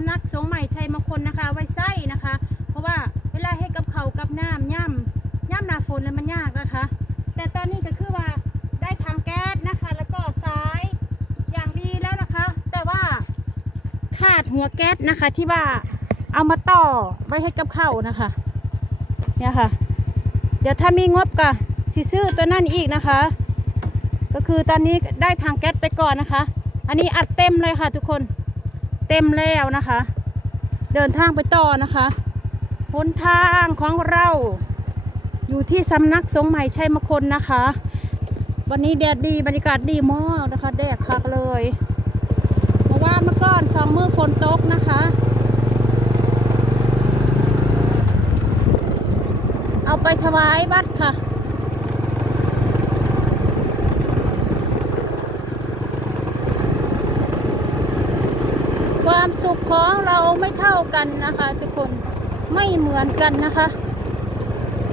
ำนักสงฆ์ใหม่ชัยมงคลนะคะ ไว้ไส้นะคะ เพราะว่าเวลาให้กับเขากับน้ำย่ำย่ำหนาฝนแล้วมันยากนะคะ แต่ตอนนี้ก็คือว่าได้ทางแก๊สนะคะ แล้วก็สายอย่างดีแล้วนะคะ แต่ว่าขาดหัวแก๊สนะคะที่ว่าเอามาต่อไว้ให้กับเขานะคะ เนี่ยค่ะ เดี๋ยวถ้ามีงบก็สิซื้อตัวนั่นอีกนะคะ ก็คือตอนนี้ได้ทางแก๊สไปก่อนนะคะ อันนี้อัดเต็มเลยค่ะทุกคน เต็มแล้วนะคะ เดินทางไปต่อนะคะหนทางของเราอยู่ที่สำนักสงฆ์ใหม่ชัยมงคลนะคะ วันนี้แดดดีบรรยากาศดีมากนะคะ แดดคักเลยเมื่อวานเมื่อก่อนสองมือฝนตกนะคะ เอาไปถวายวัดค่ะ ความสุ ของเราไม่เท่ากันนะคะ ทุกคนไม่เหมือนกันนะคะ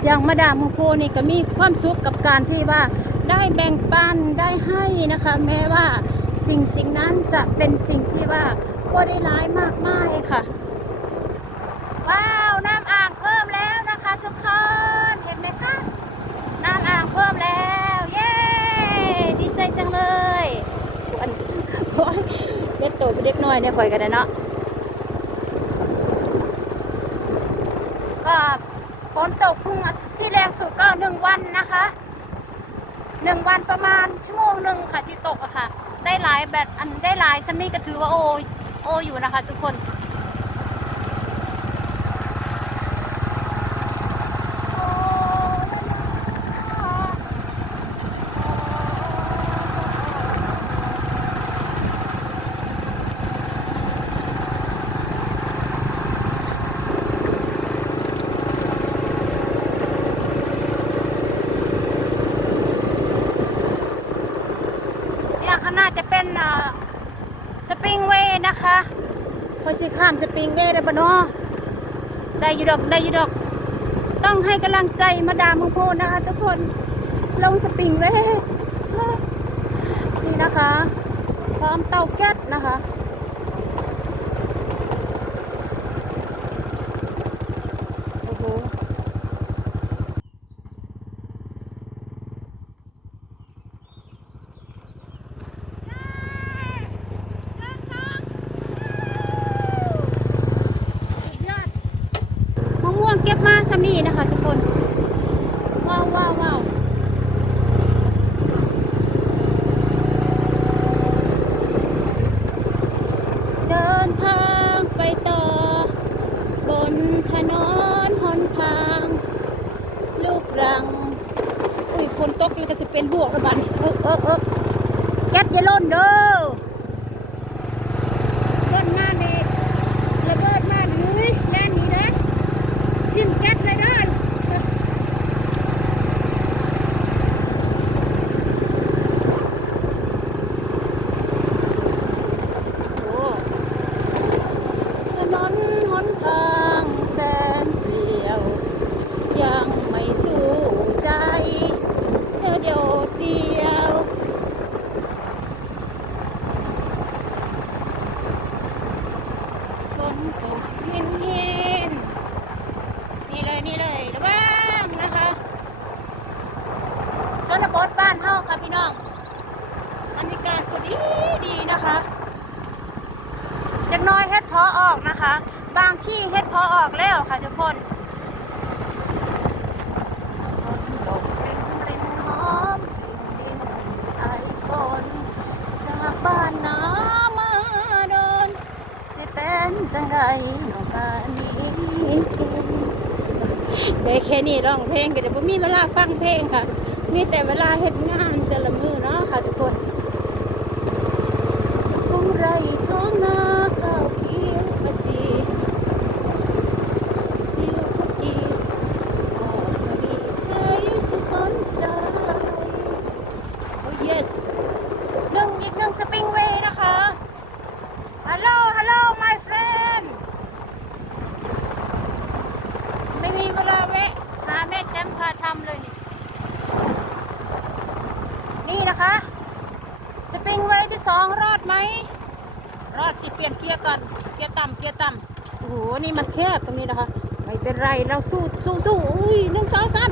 อย่างมาดามมงโพนี่ก็มีความสุขกับการที่ว่าได้แบ่งปันได้ให้นะคะ แม้ว่าสิ่งสิ่งนั้นจะเป็นสิ่งที่ว่าก็ได้ร้ายมากมายค่ะ ว้าวน้ำอ่างเพิ่มแล้วนะคะ ทุกคนเห็นไหมคะน้ำอ่างเพิ่มแล้ว เย้ดีใจจังเลยอันโอ้ยเด็กโตเป็นเด็กน้อยเนี่ยคอยกันนะเนาะก็ ฝนตกพุ่งที่แรงสุดก็หนึ่งวันนะคะหนึ่งวันประมาณชั่วโมงหนึ่งค่ะที่ตกอะค่ะ ได้หลายแบบอันได้หลายซันนี่ก็ถือว่าโอโออยู่นะคะ ทุกคน เนี่ยข้างหน้าจะ เป็นสปริงเวย์นะคะพอสิข้ามสปริงเวย์ได้ปะเนาะได้อยู่ดอกได้อยู่ดอก ต้องให้กำลังใจมาดามเมืองโพนนะคะทุกคนลงสปริงเวย์นี่นะคะ พร้อมเตาแก๊สนะคะ โอ้โห มะ ม่วงเก็บมาซัมนี่นะคะทุกคน ว้าวว้าวว้าวเดินทางไปต่อ บนถนนหนทาง ลูกรัง อุ้ยฝนตกเลยก็จะเป็นบวกระบาดเออเออเออแก๊สอย่าล่นเด้อล่นมาเนี่ระเบิดมาหนุ้ยแน่นี้นะ ทิมแก๊สเลยได้โอ้ถนนหนทางแสนเปลี่ยว ยังไม่สู้ใจ เธอโดดเดียว ฝนตกเห็นเห็น นี่เลยนี่เลยระวังนะคะ ชนบทบ้านเฮาค่ะพี่น้องบรรยากาศก็ดีดีนะคะจากน้อยเฮ็ดพอออกนะคะ บางที่เฮ็ดพอออกแล้วค่ะทุกคนฝนตกรินรินหอมไอฝนจากบ้านนามาโดนสิเป็นจังใดนอกานี้ได้แค่นี้ร้องเพลงก็เดี๋ยวบ่มีเวลาฟังเพลงค่ะ มีแต่เวลาเฮ็ดงานแต่ละมือเนาะค่ะทุกคนทุ่งไร่ท้องนาข้าวเขียวขจีที่ลูกกีออกมาดีใครสิสนใจ oh yes หนึ่งอีกหนึ่งสปริงเวย์นะคะ ฮัลโหล ฮัลโหล my friend ไม่มีเวลาแวะ หาแม่แชมป์พาทำเลยนี่ นี่นะคะ สองรอดไหม รอดสิเปลี่ยนเกียร์ก่อน เกียร์ต่ำเกียร์ต่ำโอ้โห นี่มันแคบตรงนี้นะคะ ไม่เป็นไร เราสู้สู้สู้อุ้ยหนึ่งสองสาม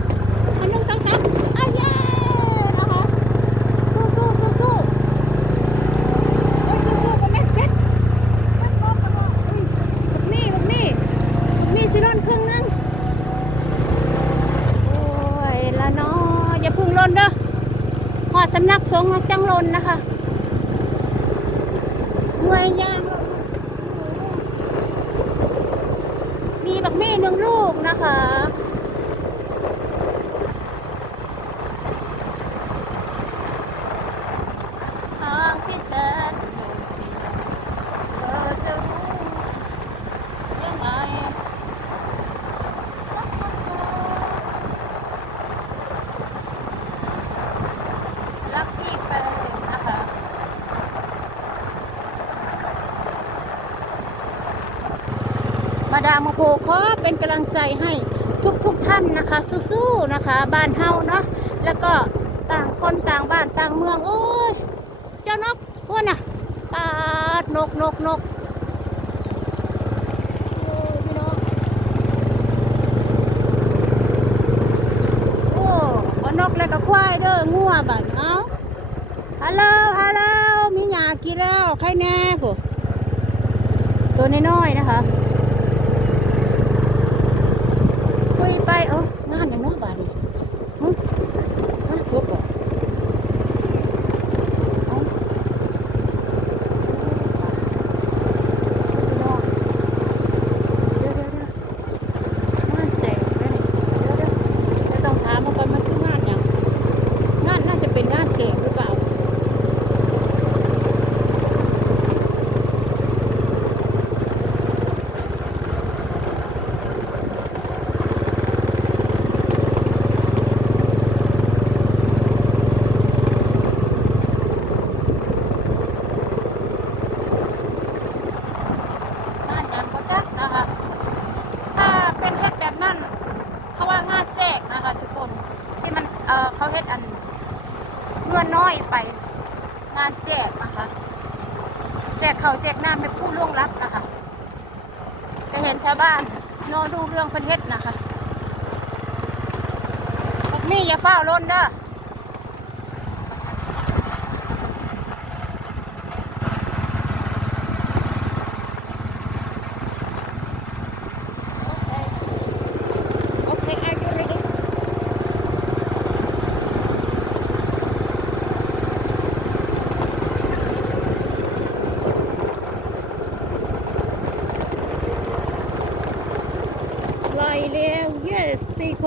อันหนึ่งสองสามอ้าวเย้นะคะสู้สู้สู้สู้โอ้ยสู้สู้กับแม่เพชรแม่โป๊ะกันว่าอุ้ยบักนี่บักนี่บักนี่สิล่นครึ่งนึงโอ้ยละเนาะอย่าพึ่งล่นเด้อหอดสำนักสงฆ์จังล่นนะคะ เมื่อยยางมีบักมี่หนึ่งลูกนะคะทางที่แสนเหนื่อยเธอจะรู้ยังไงลักกี้แฟนนะคะ มาดามโพขอเป็นกำลังใจให้ทุกทุกๆท่านนะคะ สู้ๆนะคะ บ้านเฮาเนาะแล้วก็ต่างคนต่างบ้านต่างเมืองโอ้ยเจ้านกพวกน่ะปาดนกนกนกโอ้ยพี่น้องโอ้เอานกแล้วก็ควายเด้องัวบัดเอาฮัลโหลฮัลโหลมีหยากินแล้วใครแน่ผู้ตัวน้อยๆนะคะ คุย ไปเอองานอย่างเนาะนี่หึงานศพเหรอเอ้าเดี๋ยวเดี๋ยวเดี๋ยวงานแจกไหมเดี๋ยวเดี๋ยวเดี๋ยวต้องถามมาก่อนมันคืองานอย่างงานน่าจะเป็นงานแจกหรือเปล่า งานยังก็จัดนะคะ ถ้าเป็นเฮ็ดแบบนั้นเขาว่างานแจกนะคะทุกคน ที่มัน เออเขาเฮ็ดอันเงินน้อยไป งานแจกนะคะ แจกเขาวแจกน้ำให้ผู้ล่วงลับนะคะจะเห็นชาวบ้านโนดูเรื่องประเทศนะคะนี่อย่าเฝ้าล้นเด้อ yes, ตีโ